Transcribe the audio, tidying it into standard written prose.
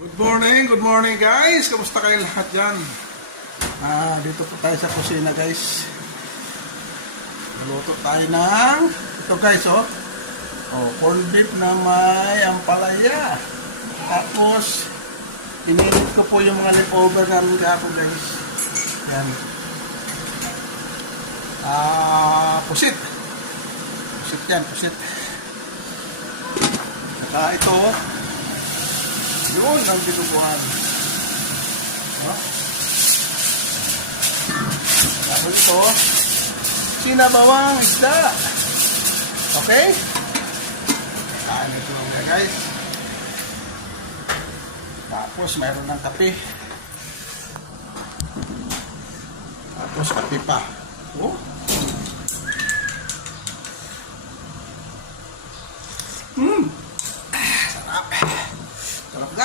Good morning guys! Kamusta kayo lahat dyan? Dito po tayo sa kusina guys. Naluto tayo ng ito guys corned beef na may ampalaya. Tapos pinilit ko po yung mga leftover namin kahapon guys. Yan. Pusit. Pusit yan, pusit. Saka ito yun ang dinuguan. Tapos ito, sinabawang isda. Okay? Kain ito lang guys. Tapos mayroon ng kape. Tapos kape pa.